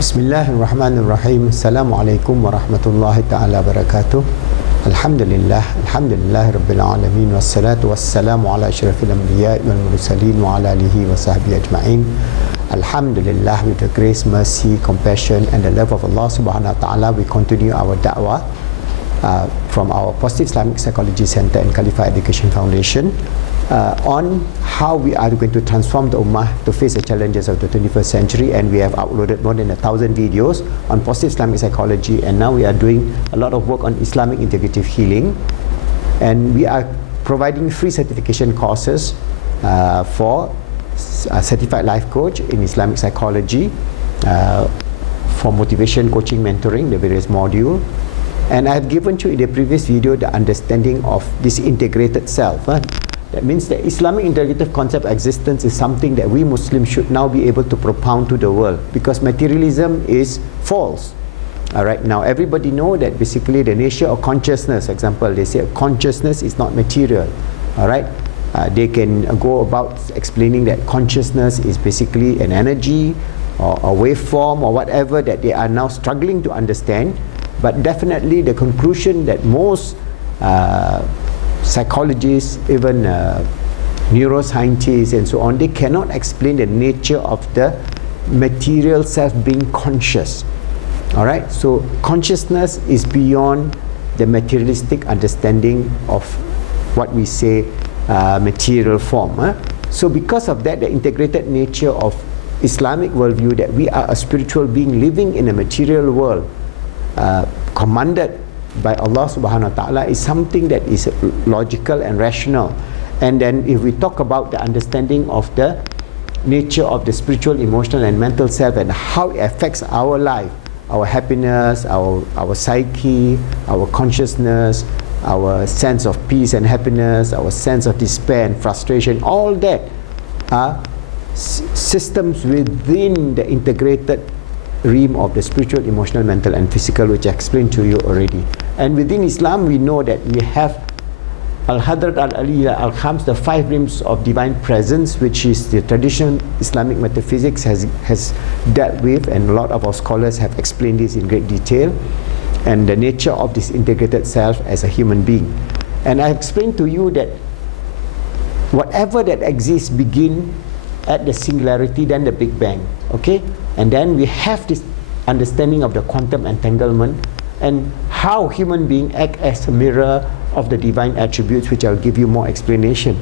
Bismillahirrahmanirrahim. Assalamualaikum warahmatullahi ta'ala wabarakatuh. Alhamdulillah Rabbil alamin. Wassalatu wassalamu ala asyrafil anbiya wal mursalin wa ala alihi wa sahbihi ajma'in. Alhamdulillah, with the grace, mercy, compassion and the love of Allah subhanahu wa ta'ala, we continue our da'wah from our Positive Islamic Psychology Center and Khalifa Education Foundation on how we are going to transform the Ummah to face the challenges of the 21st century. And we have uploaded more than 1,000 videos on positive Islamic psychology, and now we are doing a lot of work on Islamic integrative healing, and we are providing free certification courses for a certified life coach in Islamic psychology, for motivation, coaching, mentoring, the various modules. And I have given you in the previous video the understanding of this integrated self. That means the Islamic integrative concept of existence is something that we Muslims should now be able to propound to the world, because materialism is false. Alright, now everybody know that basically the nature of consciousness, example, they say consciousness is not material. Alright, they can go about explaining that consciousness is basically an energy or a waveform or whatever that they are now struggling to understand. But definitely the conclusion that most psychologists, even neuroscientists and so on, they cannot explain the nature of the material self being conscious. Alright, so consciousness is beyond the materialistic understanding of what we say material form. So because of that, the integrated nature of Islamic worldview, that we are a spiritual being living in a material world, commanded by Allah subhanahu wa ta'ala, is something that is logical and rational. And then if we talk about the understanding of the nature of the spiritual, emotional and mental self and how it affects our life, our happiness, our psyche, our consciousness, our sense of peace and happiness, our sense of despair and frustration, all that are systems within the integrated realm of the spiritual, emotional, mental and physical, which I explained to you already. And within Islam we know that we have Al-Hadrat Al-Aliyah Al-Khams, the 5 realms of divine presence, which is the traditional Islamic metaphysics has dealt with, and a lot of our scholars have explained this in great detail, and the nature of this integrated self as a human being. And I explained to you that whatever that exists begin at the singularity, then the Big Bang, okay? And then we have this understanding of the quantum entanglement and how human beings act as a mirror of the divine attributes, which I'll give you more explanation.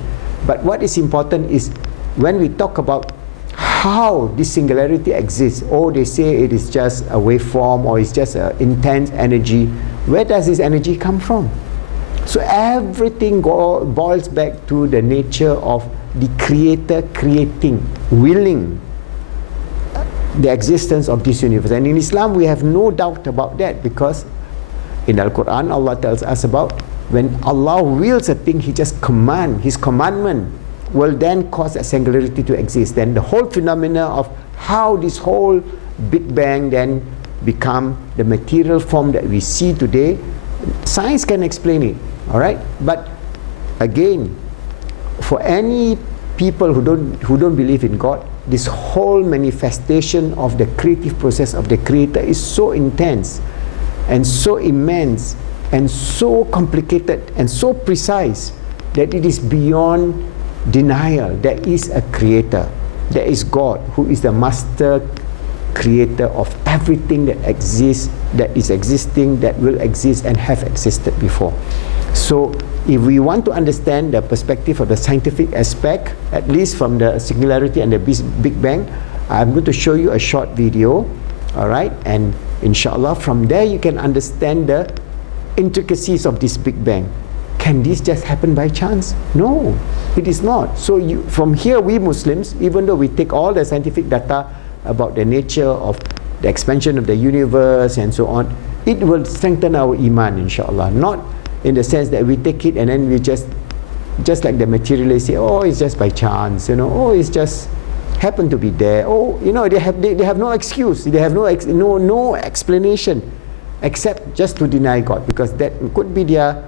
But what is important is when we talk about how this singularity exists, or they say it is just a waveform or it's just an intense energy, where does this energy come from? So everything boils back to the nature of the creator creating, willing the existence of this universe. And in Islam we have no doubt about that, because in Al-Quran Allah tells us about when Allah wills a thing, He just command, His commandment will then cause a singularity to exist. Then the whole phenomena of how this whole Big Bang then become the material form that we see today, science can explain it. Alright, but again, for any people who don't believe in God, this whole manifestation of the creative process of the Creator is so intense and so immense and so complicated and so precise that it is beyond denial. There is a Creator, there is God, who is the master creator of everything that exists, that is existing, that will exist and have existed before. So if we want to understand the perspective of the scientific aspect, at least from the singularity and the Big Bang, I'm going to show you a short video, alright, and inshallah from there you can understand the intricacies of this Big Bang. Can this just happen by chance? No, it is not. So from here we Muslims, even though we take all the scientific data about the nature of the expansion of the universe and so on, it will strengthen our iman, inshallah. Not in the sense that we take it and then we just like the materialists say, oh, it's just by chance, you know, oh, it's just happened to be there, oh, you know, they have no excuse, they have no explanation except just to deny God, because that could be their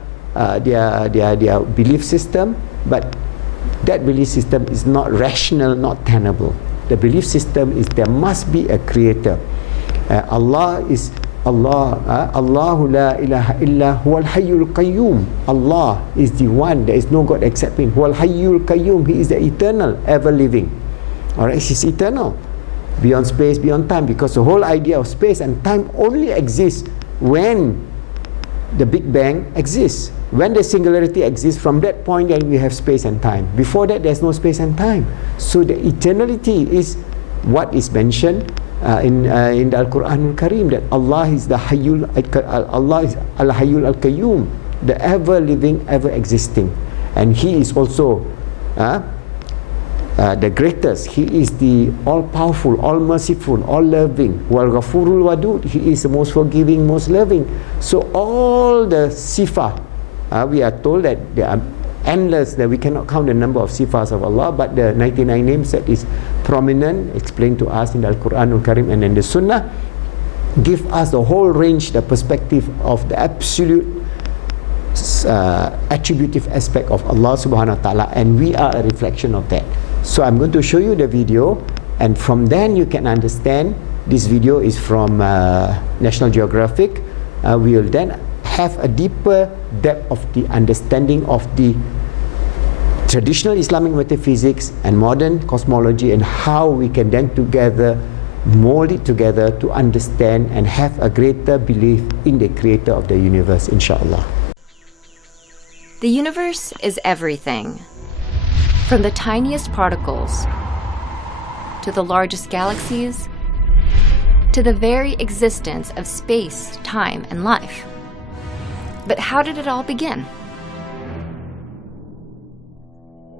belief system, but that belief system is not rational, not tenable. The belief system is there must be a creator. Allah is Allahu la ilaha illa huwal hayyul qayyum. Allah is the one, there is no God except Him. Huwal hayyul qayyum, He is the eternal, ever living. Alright, He's eternal, beyond space, beyond time, because the whole idea of space and time only exists when the Big Bang exists. When the singularity exists, from that point then we have space and time. Before that, there's no space and time. So the eternality is what is mentioned in the Al-Quran Al-Karim, that Allah is the Hayyul, Allah is Al-Hayyul Al-Qayyum, the ever living, ever existing, and He is also the greatest. He is the all powerful, all merciful, all loving. Wal Ghafurul Wadud, He is the most forgiving, most loving. So all the sifah, we are told that they are endless, that we cannot count the number of sifas of Allah, but the 99 names that is prominent, explained to us in the Al-Quran Al-Karim and in the Sunnah, give us the whole range, the perspective of the absolute attributive aspect of Allah subhanahu wa ta'ala, and we are a reflection of that. So I'm going to show you the video, and from then you can understand. This video is from National Geographic. We will then have a deeper depth of the understanding of the traditional Islamic metaphysics and modern cosmology, and how we can then together mold it together to understand and have a greater belief in the creator of the universe, inshallah. The universe is everything, from the tiniest particles to the largest galaxies to the very existence of space, time, and life. But how did it all begin?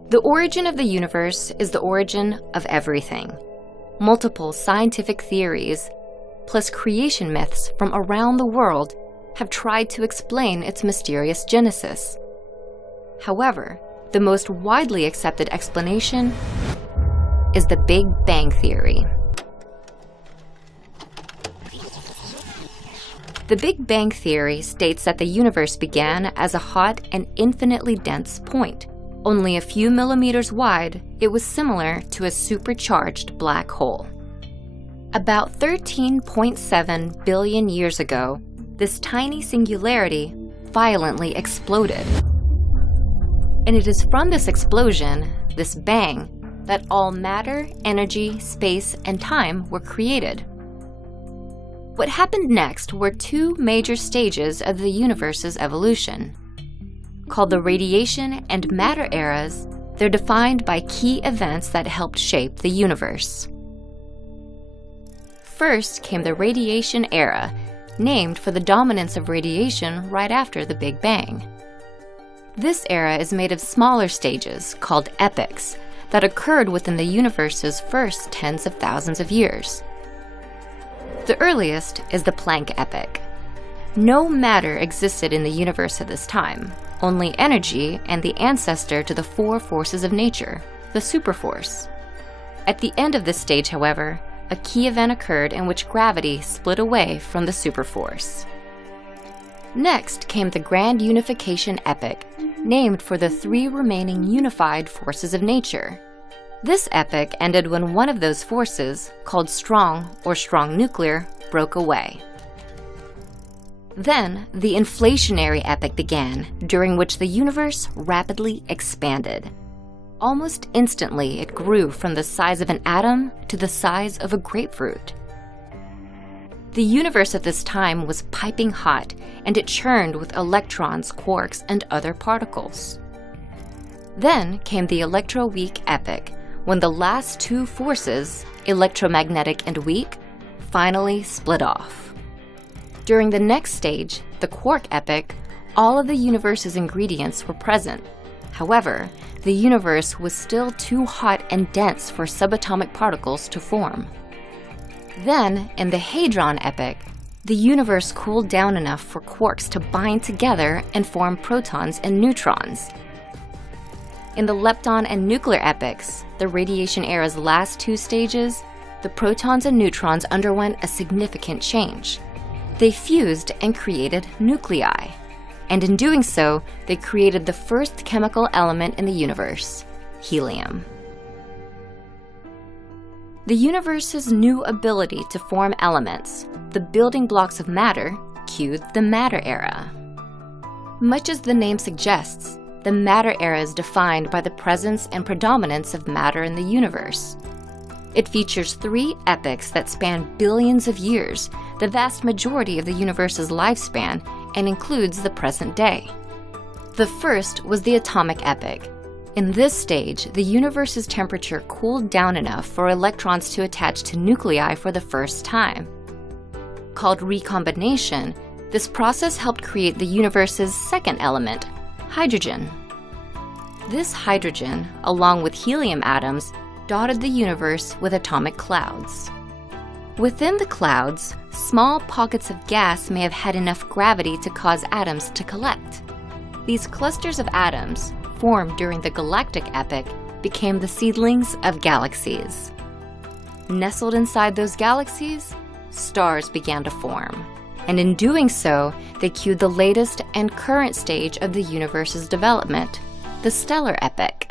The origin of the universe is the origin of everything. Multiple scientific theories, plus creation myths from around the world, have tried to explain its mysterious genesis. However, the most widely accepted explanation is the Big Bang Theory. The Big Bang Theory states that the universe began as a hot and infinitely dense point. Only a few millimeters wide, it was similar to a supercharged black hole. About 13.7 billion years ago, this tiny singularity violently exploded. And it is from this explosion, this bang, that all matter, energy, space, and time were created. What happened next were two major stages of the universe's evolution. Called the radiation and matter eras, they're defined by key events that helped shape the universe. First came the radiation era, named for the dominance of radiation right after the Big Bang. This era is made of smaller stages, called epochs, that occurred within the universe's first tens of thousands of years. The earliest is the Planck epoch. No matter existed in the universe at this time, only energy and the ancestor to the four forces of nature, the superforce. At the end of this stage, however, a key event occurred in which gravity split away from the superforce. Next came the Grand Unification epoch, named for the three remaining unified forces of nature. This epoch ended when one of those forces, called strong or strong nuclear, broke away. Then, the inflationary epoch began, during which the universe rapidly expanded. Almost instantly, it grew from the size of an atom to the size of a grapefruit. The universe at this time was piping hot, and it churned with electrons, quarks, and other particles. Then came the electroweak epoch, when the last two forces, electromagnetic and weak, finally split off. During the next stage, the quark epoch, all of the universe's ingredients were present. However, the universe was still too hot and dense for subatomic particles to form. Then, in the Hadron epoch, the universe cooled down enough for quarks to bind together and form protons and neutrons. In the lepton and nuclear epochs, the radiation era's last two stages, the protons and neutrons underwent a significant change. They fused and created nuclei, and in doing so, they created the first chemical element in the universe, helium. The universe's new ability to form elements, the building blocks of matter, cued the matter era. Much as the name suggests, the matter era is defined by the presence and predominance of matter in the universe. It features 3 epochs that span billions of years, the vast majority of the universe's lifespan, and includes the present day. The first was the atomic epoch. In this stage, the universe's temperature cooled down enough for electrons to attach to nuclei for the first time. Called recombination, this process helped create the universe's second element, hydrogen. This hydrogen, along with helium atoms, dotted the universe with atomic clouds. Within the clouds, small pockets of gas may have had enough gravity to cause atoms to collect. These clusters of atoms, formed during the galactic epoch, became the seedlings of galaxies. Nestled inside those galaxies, stars began to form. And in doing so, they cued the latest and current stage of the universe's development, the stellar epoch.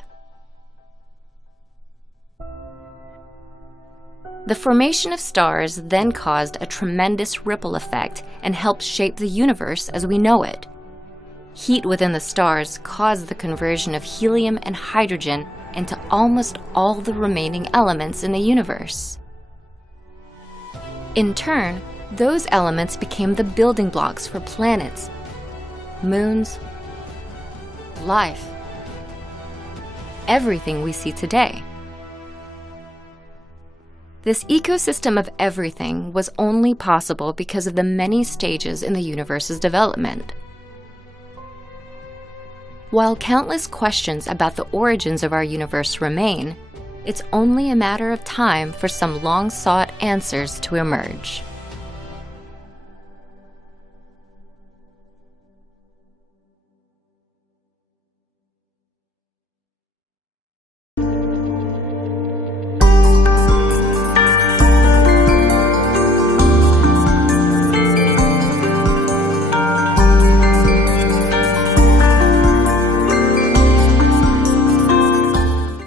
The formation of stars then caused a tremendous ripple effect and helped shape the universe as we know it. Heat within the stars caused the conversion of helium and hydrogen into almost all the remaining elements in the universe. In turn, those elements became the building blocks for planets, moons, life, everything we see today. This ecosystem of everything was only possible because of the many stages in the universe's development. While countless questions about the origins of our universe remain, it's only a matter of time for some long-sought answers to emerge.